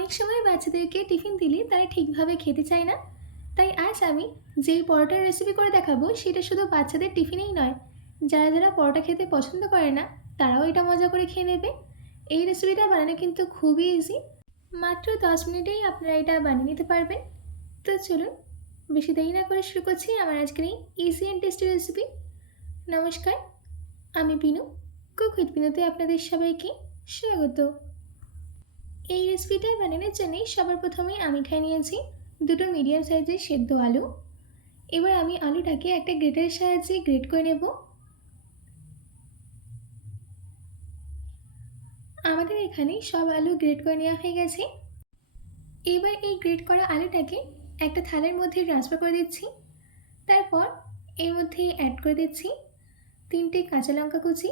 অনেক সময় বাচ্চাদেরকে টিফিন দিলে তারা ঠিকভাবে খেতে চায় না। তাই আজ আমি যেই পরোটার রেসিপি করে দেখাবো সেটা শুধু বাচ্চাদের টিফিনেই নয়, যারা যারা পরোটা খেতে পছন্দ করে না তারাও এটা মজা করে খেয়ে নেবে। এই রেসিপিটা বানানো কিন্তু খুবই ইজি। মাত্র 10 মিনিটেই আপনারা এটা বানিয়ে নিতে পারবেন। তো চলুন, বেশি দেরি না করে শুরু করছি আমার আজকের এই ইজি অ্যান্ড টেস্টি রেসিপি। নমস্কার, আমি পিনু। কুক উইথ পিনুতে আপনাদের সবাইকে স্বাগত। এই রেসিপিটা বানানোর জন্য সবার প্রথমে আমি এখানে নিয়েছি দুটো মিডিয়াম সাইজের সেদ্ধ আলু। এবার আমি আলুটাকে একটা গ্রেটারের সাহায্যে গ্রেট করে নেব। আমাদের এখানে সব আলু গ্রেট করে নেওয়া হয়ে গেছে। এবার এই গ্রেট করা আলুটাকে একটা থালার মধ্যে ট্রান্সফার করে দিচ্ছি। তারপর এর মধ্যে অ্যাড করে দিচ্ছি 3টে কাঁচা লঙ্কা কুচি,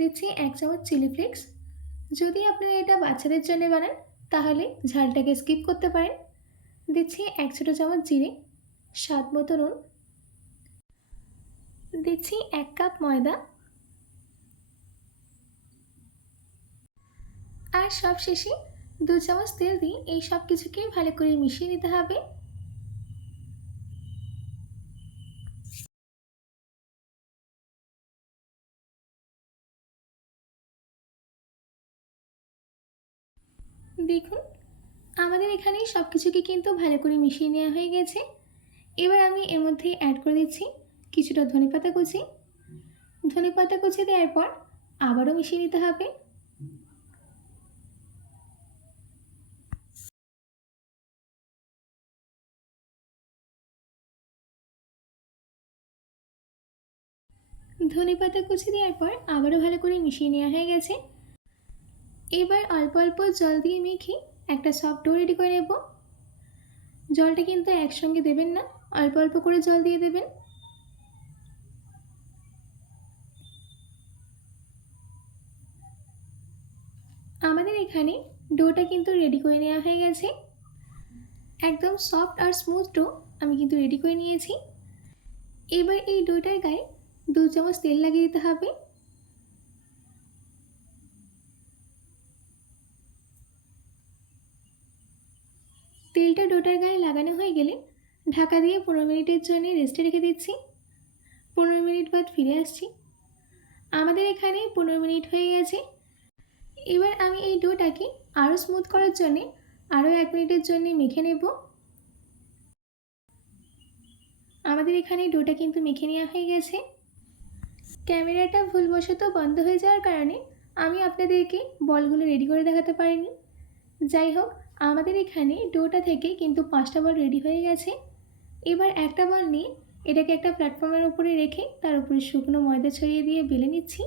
দিচ্ছি 1 চামচ চিলি ফ্লেক্স। যদি আপনারা এটা বাচ্চাদের জন্য বানান তাহলে ঝালটাকে স্কিপ করতে পারেন। দিচ্ছি 1 ছোটো চামচ জিরে, স্বাদ মতো নুন, দিচ্ছি 1 কাপ ময়দা, আর সব শেষে 2 চামচ তেল দিয়ে এই সব কিছুকে ভালো করে মিশিয়ে নিতে হবে। দেখুন, আমাদের এখানে সব কিছুকে কিন্তু ভালো করে মিশিয়ে নেওয়া হয়ে গেছে। এবার আমি এর মধ্যে অ্যাড করে দিচ্ছি কিছুটা ধনেপাতা কুচি। ধনেপাতা কুচি দেওয়ার পর আবারও মিশিয়ে নিতে হবে। ধনেপাতা কুচি দেওয়ার পর আবারও ভালো করে মিশিয়ে নেওয়া হয়ে গেছে। এবার অল্প অল্প জল দিয়ে মেখে একটা সফট ডো রেডি করে নেব। জলটা কিন্তু একসঙ্গে দেবেন না, অল্প অল্প করে জল দিয়ে দেবেন। আমাদের এখানে ডোটা কিন্তু রেডি করে নেওয়া হয়ে গেছে। একদম সফট আর স্মুথ ডো আমি কিন্তু রেডি করে নিয়েছি। এবার এই ডোটার গায়ে 2 চামচ তেল লাগিয়ে দিতে হবে। তেলটা ডোটার গায়ে লাগানো হয়ে গেলে ঢাকা দিয়ে 15 মিনিটের জন্য রেস্টে রেখে দিচ্ছি। 15 মিনিট বাদ ফিরে আসছি। আমাদের এখানে 15 মিনিট হয়ে গেছে। এবার আমি এই ডোটাকে আরও স্মুথ করার জন্য আরও 1 মিনিটের জন্য মেখে নেব। আমাদের এখানে ডোটা কিন্তু মেখে নেওয়া হয়ে গেছে। ক্যামেরাটা ভুলবশত বন্ধ হয়ে যাওয়ার কারণে আমি আপনাদেরকে বলগুলো রেডি করে দেখাতে পারিনি। যাই হোক, আমাদের এখানে ডোটা থেকে কিন্তু 5টা বল রেডি হয়ে গেছে। এবার একটা বল নিয়ে এটাকে একটা প্ল্যাটফর্মের উপরে রেখে তার উপরে শুকনো ময়দা ছড়িয়ে দিয়ে বেলে নিচ্ছি।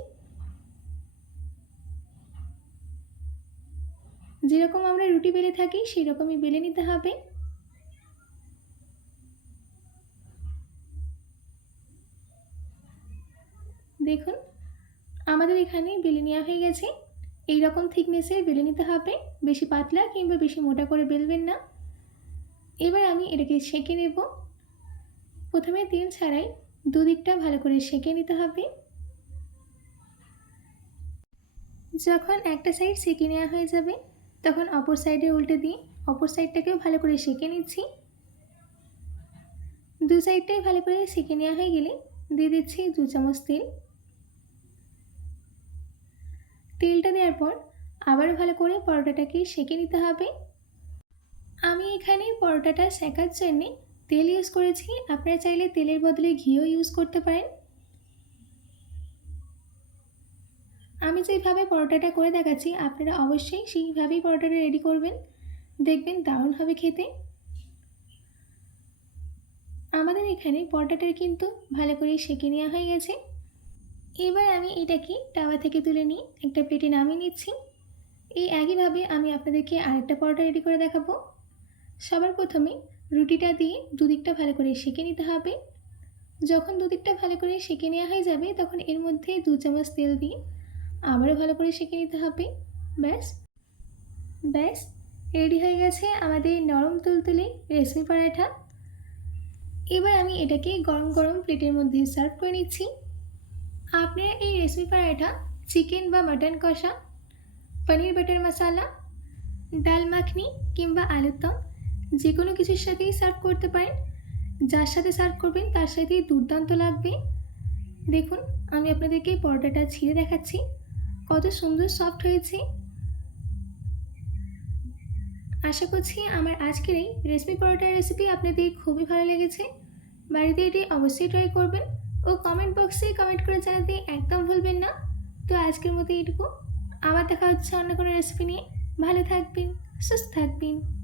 যেরকম আমরা রুটি বেলে থাকি সেই রকমই বেলে নিতে হবে। দেখুন, আমাদের এখানে বেলে নেওয়া হয়ে গেছে। এই রকম থিকনেসের বেলে নিতে হবে, বেশি পাতলা কিংবা বেশি মোটা করে বেলবেন না। এবার আমি এটাকে সেঁকে নেব। প্রথমে তেল ছাড়াই দুদিকটা ভালো করে সেঁকে নিতে হবে। যখন একটা সাইড সেঁকে নেওয়া হয়ে যাবে তখন অপর সাইডে উল্টে দিয়ে অপর সাইডটাকেও ভালো করে সেঁকে নিচ্ছি। 2 সাইডটাই ভালো করে সেঁকে নেওয়া হয়ে গেলে দিয়ে দিচ্ছি 2 চামচ তেল। তেলটা দেওয়ার পর আবারও ভালো করে পরোটাটাকে সেঁকে নিতে হবে। আমি এখানে পরোটাটা সেঁকার জন্যে তেল ইউজ করেছি, আপনারা চাইলে তেলের বদলে ঘিও ইউজ করতে পারেন। আমি যেভাবে পরোটাটা করে দেখাচ্ছি আপনারা অবশ্যই সেইভাবেই পরোটাটা রেডি করবেন, দেখবেন দারুণ হবে খেতে। আমাদের এখানে পরোটাটার কিন্তু ভালো করে সেঁকে নেওয়া হয়ে গেছে। এবার আমি এটাকে তাওয়া থেকে তুলে নিয়ে একটা প্লেটে নামিয়ে নিচ্ছি। এই একইভাবে আমি আপনাদেরকে আরেকটা পরোটা রেডি করে দেখাবো। সবার প্রথমে রুটিটা দিয়ে দুদিকটা ভালো করে সেঁকে নিতে হবে। যখন দুদিকটা ভালো করে সেঁকে নেওয়া হয়ে যাবে তখন এর মধ্যে 2 চামচ তেল দিয়ে আবারও ভালো করে সেঁকে নিতে হবে। ব্যাস ব্যাস রেডি হয়ে গেছে আমাদের নরম তুলতুলে রেশমি পরাঠা। এবার আমি এটাকে গরম গরম প্লেটের মধ্যে সার্ভ করে নিচ্ছি। আপনারা এই রেশমি পরাঠা চিকেন বা মাটন কষা পনির বাটার মশালা, ডাল মাখনি কিংবা আলুর দম যে কোনো কিছুর সাথেই সার্ভ করতে পারেন। যার সাথে সার্ভ করবেন তার সাথেই দুর্দান্ত লাগবে। দেখুন, আমি আপনাদেরকে পরোটাটা ছিঁড়ে দেখাচ্ছি কত সুন্দর সফট হয়েছে। আশা করছি আমার আজকের এই রেশমি পরোটার রেসিপি আপনাদের খুবই ভালো লেগেছে। বাড়িতে এটি অবশ্যই ট্রাই করবেন ও কমেন্ট বক্সে কমেন্ট করে জানাতে একদম ভুলবেন না। তো আজকের মতো এইটুকু, আবার দেখা হচ্ছে অন্য কোনো রেসিপি নিয়ে। ভালো থাকবেন, সুস্থ থাকবেন।